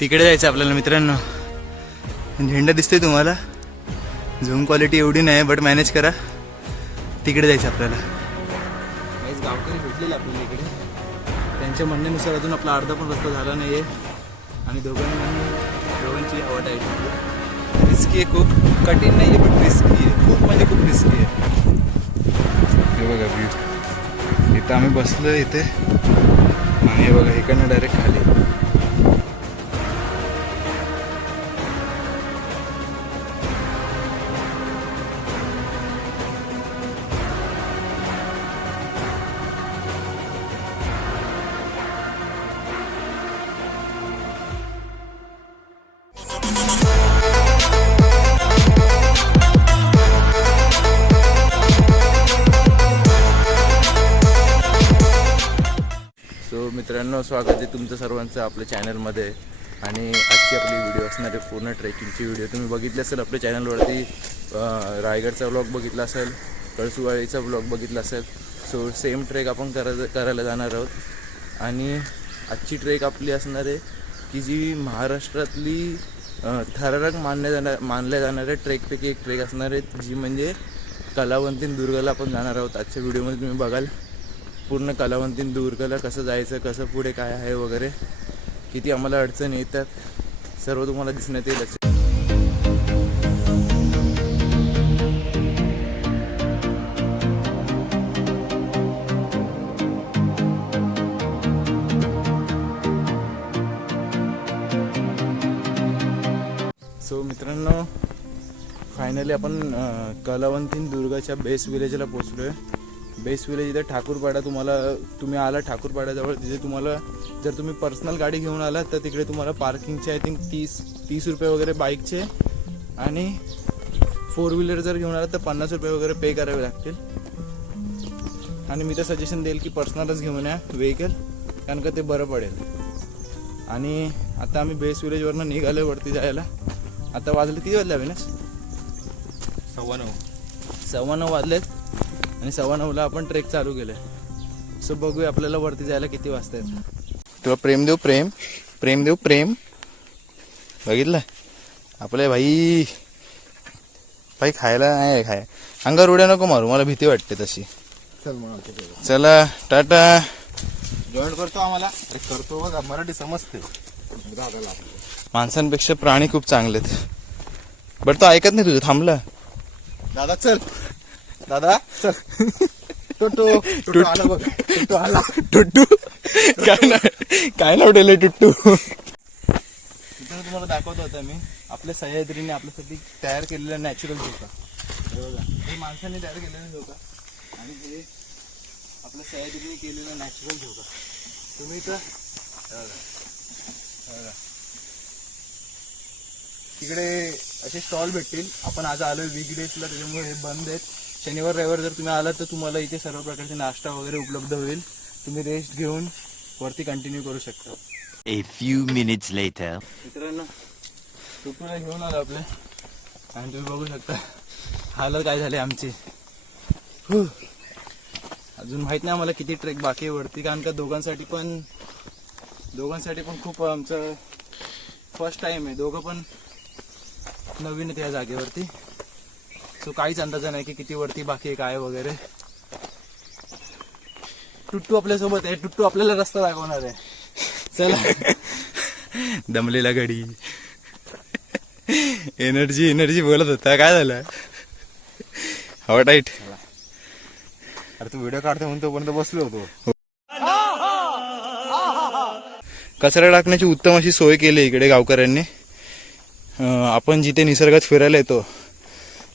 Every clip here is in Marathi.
तिकडे जायचं आपल्याला मित्रांनो. झेंडा दिसतोय तुम्हाला. झूम क्वालिटी एवढी नाही बट मॅनेज करा. तिकडे जायचं आपल्याला. काहीच गावकरी भेटलेले आपल्याला इकडे. त्यांच्या म्हणण्यानुसार अजून आपला अर्धा पण रस्ता झाला नाही आहे आणि दोघांनी दोघांची आवड आहे. रिस्की आहे खूप. कठीण नाही आहे पण रिस्की आहे. खूप म्हणजे खूप रिस्की आहे. हे बघा इथं आम्ही बसलो इथे. आणि हे बघा इकडनं डायरेक्ट खाली. मित्रांनो स्वागत आहे तुमचं सर्वांचं आपल्या चॅनलमध्ये. आणि आजची आपली व्हिडिओ असणारे पूर्ण ट्रेकिंगची व्हिडिओ तुम्ही बघितली असेल आपल्या चॅनलवरती रायगडचा व्लॉग बघितला असेल कळसुवाळीचा व्लॉग बघितला असेल. सो सेम ट्रेक आपण करा करायला जाणार आहोत. आणि आजची ट्रेक आपली असणार आहे की जी महाराष्ट्रातली थरारक मानल्या जाणार मानल्या जाणाऱ्या ट्रेकपैकी एक ट्रेक असणार आहे. जी म्हणजे कलावंतीन दुर्गाला आपण जाणार आहोत. आजच्या व्हिडिओमध्ये तुम्ही बघाल. पूर्ण कलावंतीन दुर्गाला कसं जायचं कसं पुढे काय आहे वगैरे किती आम्हाला अडचण येतात सर्व तुम्हाला दिसण्यात येईल. सो मित्रांनो फायनली आपण कलावंतीन दुर्गाच्या बेस विलेजला पोचलो आहे बेस विलेज इथे ठाकूरपाडा तुम्हाला तुम्ही आला ठाकूरपाड्याजवळ तिथे तुम्हाला जर तुम्ही पर्सनल गाडी घेऊन आलात तर तिकडे तुम्हाला पार्किंगचे आय थिंक तीस तीस रुपये वगैरे बाईकचे आणि फोर व्हीलर जर घेऊन आलात तर पन्नास रुपये वगैरे पे करावे लागतील. आणि मी तर सजेशन देईल की पर्सनलच घेऊन या व्हेकल कारण का ते बरं पडेल. आणि आता आम्ही बेस विलेजवरनं निघालो वरती जायला. आता वाजले किती वाजले अविनाश? सव्वा नऊ. सव्वा नऊ वाजलेत. आणि सव्वा नऊला आपण ट्रेक चालू केलंय. सो बघूया आपल्याला वरती जायला किती वाजता येत. तुला प्रेम देऊ प्रेम. प्रेम देऊ प्रेम. बघितलं? आपले भाई. भाई खायला नाही आहे खाय. अंगावर उड्या नको मारू मला भीती वाटते तशी. चल चला टाटा. जॉईन करतो आम्हाला. करतो बघा मराठी समजते. दादाला. माणसांपेक्षा प्राणी खूप चांगले आहेत बरं तो ऐकत नाही तुझं थांबला. दादा चल. दादा? टोटो टोटो आला बघ. टोटो आला. टुट्टू काय नाव काय नाव ठेवलंय टुट्टू तिथं तुम्हाला दाखवत होता मी. आपल्या सह्याद्रीने आपल्यासाठी तयार केलेला नॅचरल झोका. हे बघा हे माणसाने तयार केलेला झोका. आणि हे आपल्या सह्याद्रीने केलेला नॅचरल झोका. तुम्ही इथं हे बघा. हे बघा. तिकडे असे स्टॉल भेटतील. आपण आज आलोय वीक डेजला त्याच्यामुळे हे बंद आहेत. शनिवार रविवार जर तुम्ही आलात तर तुम्हाला इथे सर्व प्रकारचे नाश्ता वगैरे उपलब्ध होईल. तुम्ही रेस्ट घेऊन वरती कंटिन्यू करू शकता. A few minutes later. मित्रांनो टुकूला घेऊन आलो आपले. आणि तुम्ही बघू शकता हालत काय झाले आमची. अजून माहीत नाही आम्हाला किती ट्रेक बाकी आहे वरती कारण का दोघांसाठी पण दोघांसाठी पण खूप आमचं फर्स्ट टाइम आहे. दोघं पण नवीन आहेत या जागेवरती. सो काहीच अंदाजा नाही की किती वरती बाकी आहे काय वगैरे. टुट्टू आपल्यासोबत आहे. टुट्टू आपल्याला रस्ता दाखवणार आहे. चला. दमलेला गडी एनर्जी एनर्जी बोलत होता. काय झालं? हवा टाईट अरे तू व्हिडिओ काढते म्हणून तोपर्यंत बसलो होतो. कचरा टाकण्याची उत्तम अशी सोय केली इकडे गावकऱ्यांनी. आपण जिथे निसर्गात फिरायला येतो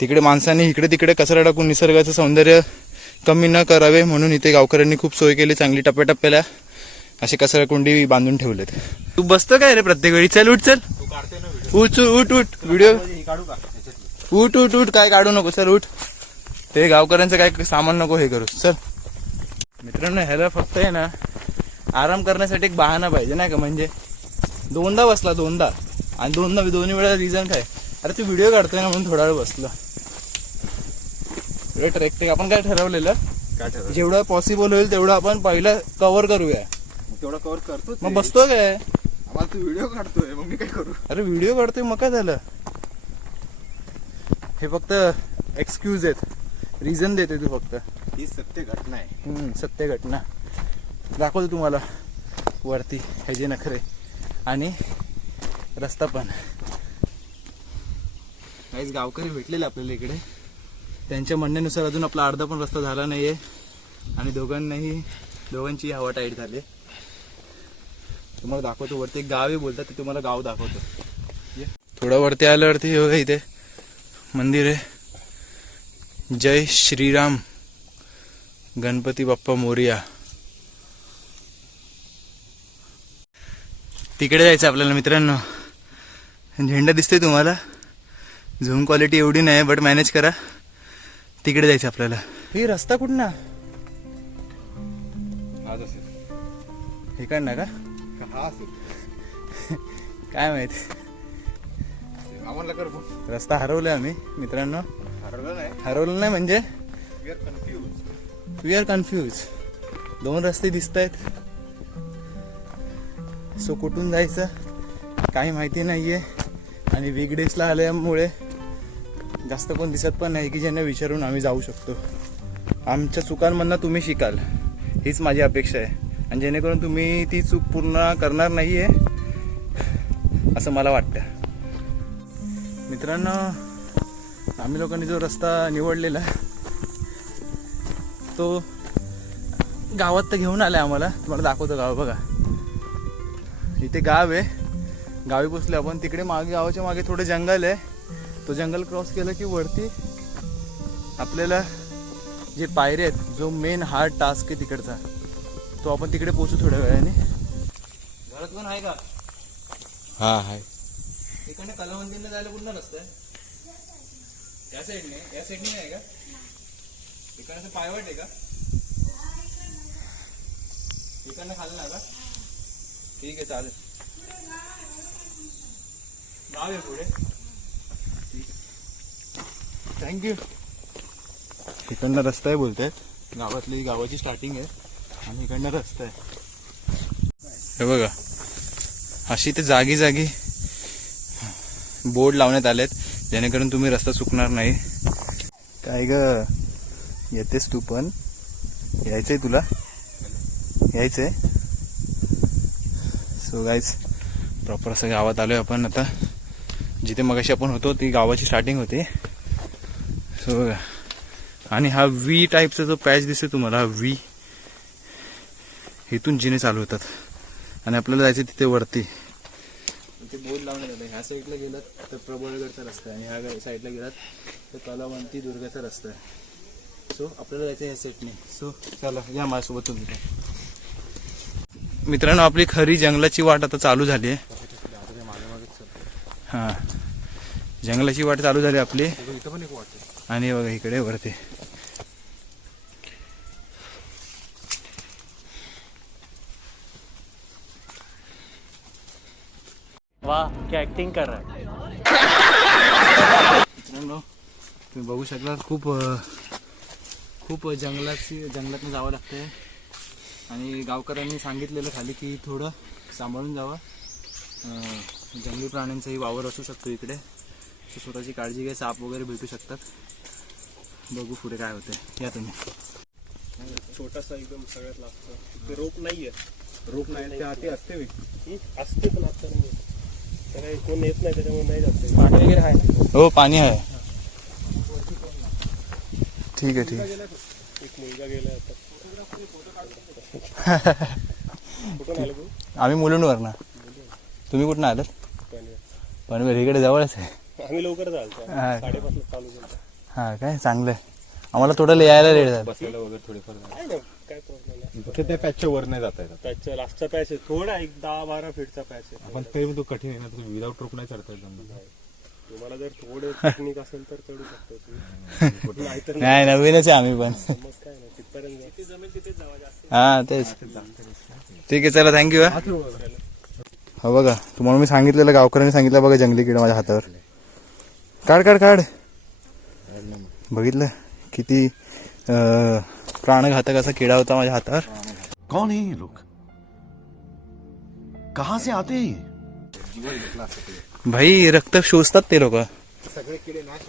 तिकडे माणसांनी इकडे तिकडे कचरा टाकून निसर्गाचं सौंदर्य कमी न करावे म्हणून इथे गावकऱ्यांनी खूप सोय केली चांगली टप्प्याटप्प्याला असे कचरा कुंडी बांधून ठेवलेत. तू बसतो काय रे प्रत्येक वेळी? चल उठ चल. उठ उठ उठ. व्हिडिओ काढू का उठ उठ उठ. काय काढू नको सर उठ. ते गावकऱ्यांचं काय सामान नको हे करू. चल. मित्रांनो ह्याला फक्त आहे ना आराम करण्यासाठी एक बहाणा पाहिजे नाही का? म्हणजे दोनदा बसला दोनदा. आणि दोनदा दोन्ही वेळा रिझन काय? अरे तू व्हिडिओ काढतोय ना म्हणून थोडा वेळ बसलो. ट्रेक ट्रेक आपण काय ठरवलेलं? काय ठरवलं जेवढं पॉसिबल होईल तेवढं आपण पहिलं कव्हर करूया. तेवढा कव्हर करतोच मग बसतो काय? मला तू व्हिडिओ काढतोय मग मी काय करू? अरे व्हिडिओ काढतोय मग काय झालं? हे फक्त एक्सक्यूज आहेत. रिझन देतोय तू फक्त. ही सत्य घटना आहे. सत्य घटना. दाखवतो तुम्हाला वरती. हे जे नखरे. आणि रस्ता पण. काहीच गावकरी भेटलेले आपल्याला इकडे. त्यांच्या म्हणण्यानुसार अजून आपला अर्धा पण रस्ता झाला नाहीये. आणि दोघांनाही दोघांची हवा टाईट झाली. तुम्हाला दाखवतो वरती एक गाव बोलतात ते तुम्हाला गाव दाखवतो. थोडं वरती आल्यावरती हे बघा इथे. मंदिर आहे. जय श्रीराम. गणपती बाप्पा मोरिया. तिकडे जायचं आपल्याला मित्रांनो. झेंडा दिसतोय तुम्हाला. झूम क्वालिटी एवढी नाही बट मॅनेज करा. तिकडे जायचं आपल्याला. हे रस्ता कुठं ना आज असेल. हे काढ ना का असेल. काय माहीत? रस्ता हरवलाय आम्ही मित्रांनो. हरवलं नाही. हरवलं नाही म्हणजे? We are confuse we are confuse दोन रस्ते दिसत आहेत सो कुठून जायचं? काही माहिती नाहीये. आणि वीकडेजला आल्यामुळे जास्त कोण दिसत पण नाही की ज्यांना विचारून आम्ही जाऊ शकतो. आमच्या चुकांमधनं तुम्ही शिकाल. हीच माझी अपेक्षा आहे. आणि जेणेकरून तुम्ही ती चूक पूर्ण करणार नाही आहे असं मला वाटतं. मित्रांनो आम्ही लोकांनी जो रस्ता निवडलेला तो गावात तर घेऊन आलाय आम्हाला. तुम्हाला दाखवतो गाव बघा. इथे गाव आहे. गावी पोचले आपण. तिकडे मागे गावाच्या मागे थोडं जंगल आहे. तो जंगल क्रॉस केलं की वरती आपल्याला जे पायरे आहेत जो मेन हार्ड टास्क आहे तिकडचा तो आपण तिकडे पोचू थोड्या वेळाने. घरात पण आहे का? हा हाय इकडनं कलावंतीनं जायला कुठला रस्ता आहे? या साईडने या साईडने नाही का? इकडनं असं पायवाट आहे का? इकडनं खाल्लं ना का ठीक आहे चालेल. गाव आहे पुढे. थँक्यू इकडनं रस्ता आहे बोलतायत गावातली गावाची स्टार्टिंग आहे. आणि इकडनं रस्ता आहे. हे बघा. अशी ते जागी जागी बोर्ड लावण्यात आलेत. जेणेकरून तुम्ही रस्ता चुकणार नाही. काय ग? येतेस तू पण? यायचंय तुला? यायचंय? सो गाईज प्रॉपर असं गावात आलोय आपण आता. जिथे मगाशी आपण होतो ती गावाची स्टार्टिंग होती. सो आणि हा व्ही टाईपचा जो पॅच दिसतोय तुम्हाला हा व्ही इथून जिने चालू होतात. आणि आपल्याला जायचं तिथे वरती. ते बोर्ड लावण्यात आलं ह्या साईडला गेलात तर प्रबळगडचा रस्ता आहे. आणि ह्या साईडला गेलात तर कलावंती दुर्गाचा रस्ता आहे. सो आपल्याला जायचं ह्या साईडने सो चला या माझ्यासोबत तुम्ही. मित्रांनो आपली खरी जंगलाची वाट आता चालू झाली आहे. हां. जंगलाची वाट चालू झाली आपली. पण एक वाटते आणि बघा इकडे वरती. वाह क्या एक्टिंग कर मित्रांनो तुम्ही बघू शकता खूप खूप जंगलाची जंगलातून जावं लागतंय. आणि गावकऱ्यांनी सांगितलेलं खाली की थोडं सांभाळून जावं. जंगली प्राण्यांचाही वावर असू शकतो इकडे. स्वतःची काळजी घ्या साप वगैरे भेटू शकतात. बघू पुढे काय होतंय. या तुम्ही. छोटासा एकदम सगळ्यात लागतं रोप नाहीये. रोप नाही हाती असते? असते पण आता नाही. कोण येत नाही त्याच्यामुळे नाही जाते पाणी वगैरे आहे? हो पाणी आहे. ठीक आहे ठीक आहे. एक मुलगा गेला आता. कुठून आलो तू? आम्ही मुलुंडवर ना. तुम्ही कुठं आलात? पनवेल. इकडे जवळच आहे. आम्ही लवकर चालतो हा. चालू हा काय? चांगलं आहे. आम्हाला थोडं यायला लेट झालं. बसायला वगैरे थोडेफार काय नाही काय प्रॉब्लेम नाही. त्या पॅचच्या वर नाही जाता येतात पॅचचा लास्टचा पॅच आहे. थोडा एक दहा बारा फीटचा पॅच आहे. पण तरी पण तो कठीण आहे ना तो विदाऊट रोप नाही चढता येत. तुम्हाला जर थोडं टेक्निक असेल तर चढू शकतो तुम्ही. नाहीतर नाही नवीनच आहे आम्ही पण. मग काय नाही तिथपर्यंत हा तेच. ठीक आहे चला थँक्यू हा बघा तुम्हाला मी सांगितलेलं गावकऱ्यांनी सांगितलं बघा जंगली किडा माझ्या हातावर. काढ काढ काढ. बघितलं? किती प्राणघातक असा किडा होता माझ्या हातावर. कौन है लोग? कहां से आते हैं. भाई रक्त शोषतात ते लोक. सगळे किडे नाही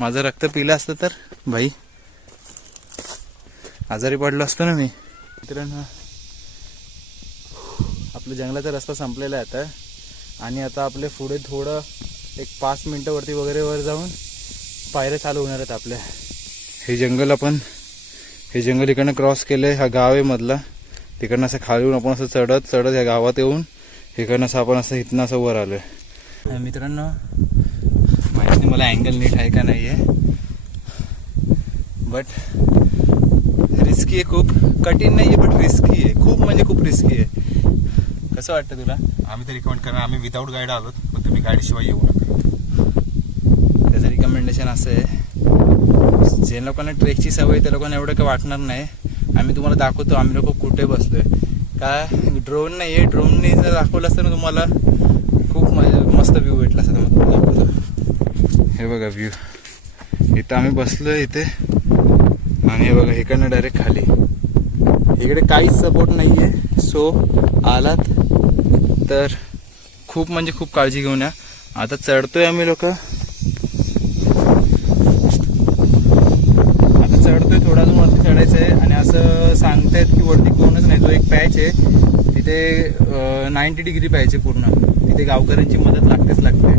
माझं रक्त पिलं असतं तर भाई. आजारी पडलो असतो ना मी. मित्रांनो आपल्या जंगलाचा रस्ता संपलेला आहे आता. आणि आता आपले पुढे थोडं एक पाच मिनटं वरती वगैरे वर जाऊन पायऱ्या चालू होणार आहेत आपल्या. हे जंगल आपण हे जंगल इकडनं क्रॉस केलंय. हा गाव आहे मधला. तिकडनं असं खालून आपण असं चढत चढत या गावात येऊन इकडनं असं आपण असं इथनं असं वर आलोय. मित्रांनो माहीत नाही मला अँगल नीट आहे का नाही आहे बट रिस्की आहे खूप. कठीण नाही आहे बट रिस्की आहे. खूप म्हणजे खूप रिस्की आहे. कसं वाटतं तुला? आम्ही तर रिकमेंड करणार आम्ही विदाऊट गाईड आलो पण तुम्ही गाईडशिवाय येऊ नका. रिकमेंडेशन असं आहे. जे लोकांना ट्रेकची सवय आहे, त्या लोकांना एवढं काही वाटणार नाही. आम्ही तुम्हाला दाखवतो आम्ही लोक कुठे बसलोय. का ड्रोन नाही आहे ड्रोनने जर दाखवलं असतं ना तुम्हाला खूप मस्त व्ह्यू भेटला असता. तुम्हाला दाखवतो. हे बघा व्ह्यू इथं आम्ही बसलोय इथे. आणि हे बघा इकडनं डायरेक्ट खाली. इकडे काहीच सपोर्ट नाही आहे सो आलात. तर खूप म्हणजे खूप काळजी घेऊन या. आता चढतोय आम्ही लोक आता चढतोय थोडा अजून वरती चढायचं आहे आणि असं सांगतायत की वरती कोणच नाही जो एक पॅच आहे तिथे नाईन्टी डिग्री पॅच आहे पूर्ण. तिथे गावकऱ्यांची मदत लागतेच लागते.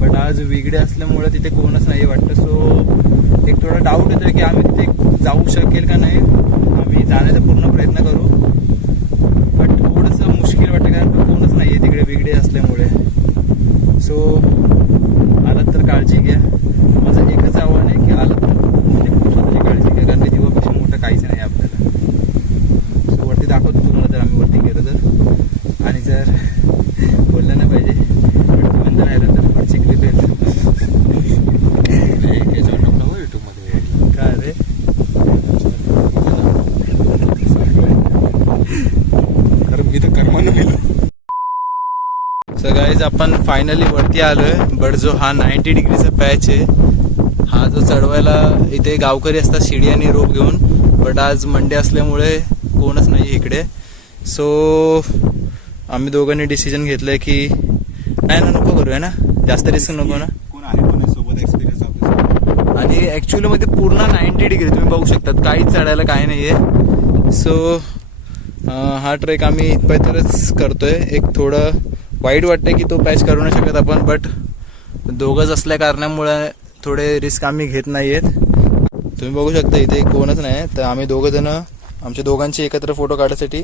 बट आज वेगळे असल्यामुळे तिथे कोणच नाही वाटतं. सो एक थोडा डाऊट येतोय की आम्ही तिथे जाऊ शकेल का नाही. आम्ही जाण्याचा पूर्ण प्रयत्न करू बट थोडंसं मुश्किल वाटतं कारण का कोणच नाही आहे तिकडे वेगळे असल्यामुळे सो आलात तर काळजी घ्या माझं एकच आव्हान आहे की आलात तर खूप म्हणजे खूप स्वतःची काळजी घ्या कारण का जीवापेक्षा मोठं काहीच नाही आपल्याला सो वरती दाखवतो तुम्हाला जर आम्ही वरती गेलो तर आणि जर बोललं नाही पाहिजे बंद राहिलं तर पुढची क्लिप येईल युट्यूबमध्ये काय रे कारण मी तर कर्मानं मेलो सो गाईज आपण फायनली वरती आलोय. बट जो हा नाईन्टी डिग्रीचा पॅच आहे हा जो चढवायला इथे गावकरी असतात शिडी आणि रोप घेऊन. बट आज मंडे असल्यामुळे कोणच नाही इकडे. सो आम्ही दोघांनी डिसिजन घेतलंय की नाही ना नको करूया ना. जास्त रिस्क नको ना. कोण आहे सोबत एक्सपिरियन्स आपल्या आणि ॲक्च्युली मध्ये पूर्ण नाईन्टी डिग्री तुम्ही बघू शकतात. काहीच चढायला काही नाही आहे सो हा ट्रेक आम्ही इथपर्यंतच करतोय. एक थोडं वाईट वाटतंय की तो पॅच करू नाही शकत आपण बट दोघंच असल्या कारणामुळे थोडे रिस्क आम्ही घेत नाही आहेत तुम्ही बघू शकता इथे कोणच नाही तर आम्ही दोघं जण आमच्या दोघांचे एकत्र फोटो काढण्यासाठी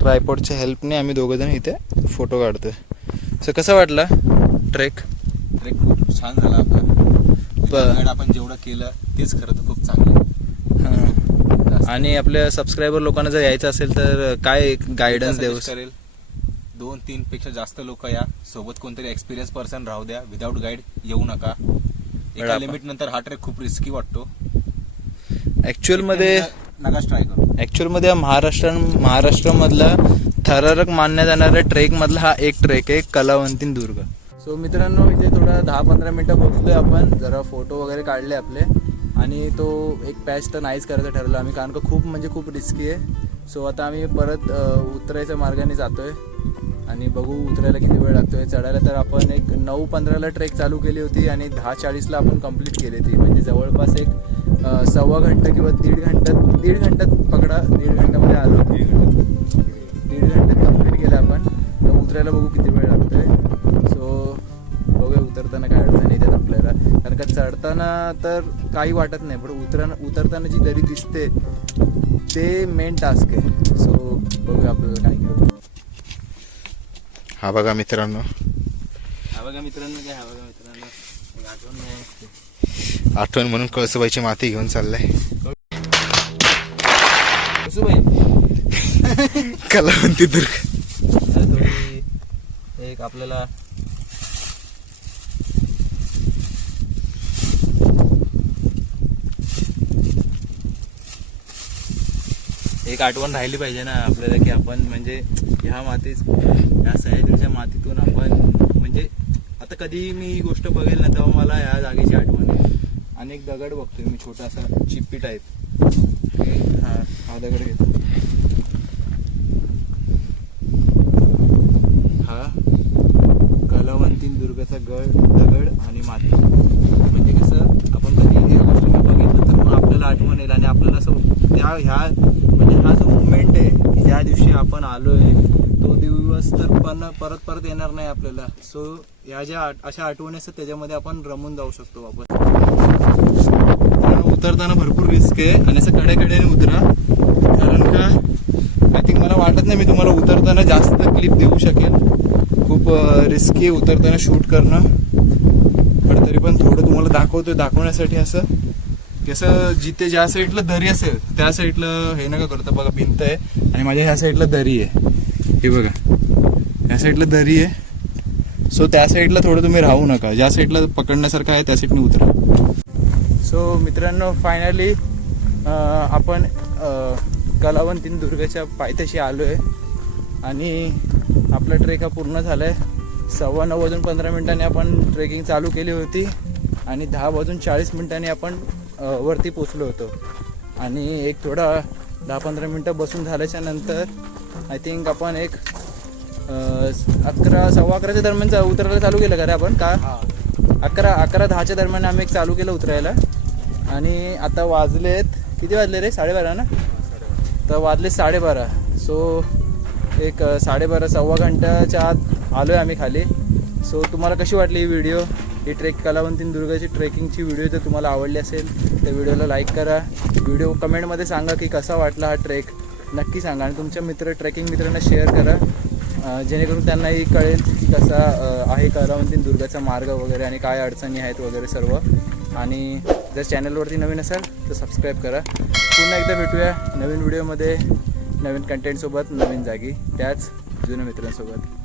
ट्रायपॉडच्या हेल्पने आम्ही दोघं जण इथे फोटो काढतोय. सो कसा वाटला ट्रेक ट्रेक खूप छान झाला आपला. आपण जेवढं केलं तेच खरं तर खूप चांगलं. आहे. आणि आपल्या सबस्क्रायबर लोकांना जर यायचं असेल तर काय गायडन्स देऊ करेल दोन तीन पेक्षा जास्त लोक या. सोबत कोणतरी एक्सपिरियन्स पर्सन राहू द्या. विदाऊट गाईड येऊ नका. एका लिमिट नंतर हा ट्रेक खूप रिस्की वाटतो. ऍक्च्युअलमध्ये नकाच ट्राय करू. ऍक्च्युअलमध्ये हा महाराष्ट्र महाराष्ट्रामधला थरारक मानल्या जाणाऱ्या ट्रेक मधला हा एक ट्रेक आहे कलावंतीन दुर्ग. सो मित्रांनो इथे थोडा दहा पंधरा मिनिटं पोहोचलोय आपण. जरा फोटो वगैरे काढले आपले. आणि तो एक पॅच तर नाहीच करायचं ठरवलं. आम्ही कारण का खूप म्हणजे खूप रिस्की आहे. सो आता आम्ही परत उतरायच्या मार्गाने जातोय. आणि बघू उतरायला किती वेळ लागतोय. चढायला तर आपण एक नऊ पंधराला ट्रेक चालू केली होती आणि दहा चाळीसला आपण कंप्लीट केली ती म्हणजे जवळपास एक सव्वा घंटा किंवा दीड घंट्यात दीड घंट्यात पकडा दीड घंट्यामध्ये आलो. दीड घंट्यात कंप्लीट केलं आपण. तर उतरायला बघू किती वेळ लागतोय. आहे बघूया उतरताना काय अडचण येतात आपल्याला. कारण का चढताना तर काही वाटत नाही पण उतरताना उतरताना जी दरी दिसते ते मेन टास्क आहे. सो बघूया आपल्याला काय घेऊ हा बघा मित्रांनो. हा बघा मित्रांनो काय हा बघा मित्रांनो. आठवण नाही. आठवण म्हणून कळसुबाईची माती घेऊन चाललाय. कसू भाई कलावंती दुर्ग. एक आपल्याला एक आठवण राहिली पाहिजे ना आपल्याला की आपण म्हणजे ह्या मातीत ह्या सह्याद्रीच्या मातीतून आपण म्हणजे आता कधी मी ही गोष्ट बघेल ना तेव्हा मला ह्या जागेची आठवण आहे आणि एक दगड बघतोय मी छोटासा चिप्पी आहेत हा हा दगड घेतो हा कलावंतीन दुर्गाचा गड दगड आणि माती. म्हणजे कसं आपण कधी ह्या गोष्टी बघितलं तर मग आपल्याला आठवण येईल आणि आपल्याला असं त्या ह्या म्हणजे हा जो मुवमेंट आहे की ज्या दिवशी आपण आलोय तो दिवस तर पण परत परत येणार नाही आपल्याला. सो या ज्या अशा आठवणी असतात त्याच्यामध्ये आपण रमून जाऊ शकतो आपण उतरताना भरपूर रिस्क आहे आणि असं कड्याकड्याने उतरा. कारण का? आय थिंक मला वाटत नाही मी तुम्हाला उतरताना जास्त क्लिप देऊ शकेल खूप रिस्की उतरताना शूट करणं. पण तरी पण थोडं तुम्हाला दाखवतोय दाखवण्यासाठी असं. कसं जिथे ज्या साईडला दरी असेल त्या साईडला हे नका करता बघा भिंत आहे आणि माझ्या ह्या साईडला दरी आहे. हे बघा ह्या साईडला दरी आहे. सो त्या साईडला थोडं तुम्ही राहू नका. ज्या साईडला पकडण्यासारखं आहे त्या साईडने उतरा. सो मित्रांनो फायनली आपण कलावंतीन दुर्गाच्या पायथ्याशी आलो आहे आणि आपला ट्रेक हा पूर्ण झाला आहे सव्वा नऊ वाजून पंधरा मिनिटांनी आपण ट्रेकिंग चालू केली होती. आणि दहा वाजून चाळीस मिनिटांनी आपण वरती पोचलो होतो. आणि एक थोडा दहा पंधरा मिनटं बसून झाल्याच्यानंतर आय थिंक आपण एक अकरा सव्वा अकराच्या दरम्यान उतरायला चालू केलं का रे आपण? का? अकरा अकरा दहाच्या दरम्यान आम्ही एक चालू केलं उतरायला. आणि आता वाजलेत किती वाजले रे? साडेबारा ना? तर वाजले साडेबारा. सो एक साडेबारा सव्वा घंट्याच्या आत आलो आहे आम्ही खाली. सो तुम्हाला कशी वाटली ही व्हिडिओ ही ट्रेक कलावंतीन दुर्गाची ट्रेकिंगची व्हिडिओ जर तुम्हाला आवडली असेल तर व्हिडिओला लाईक करा. व्हिडिओ कमेंटमध्ये सांगा की कसा वाटला हा ट्रेक. नक्की सांगा आणि तुमच्या मित्र ट्रेकिंग मित्रांना शेअर करा. जेणेकरून त्यांनाही कळेल की कसा आहे कलावंतीन दुर्गाचा मार्ग वगैरे आणि काय अडचणी आहेत वगैरे सर्व. आणि जर चॅनलवरती नवीन असाल तर सबस्क्राईब करा. पुन्हा एकदा भेटूया नवीन व्हिडिओमध्ये नवीन कंटेंटसोबत नवीन जागी. त्याच जुन्या मित्रांसोबत.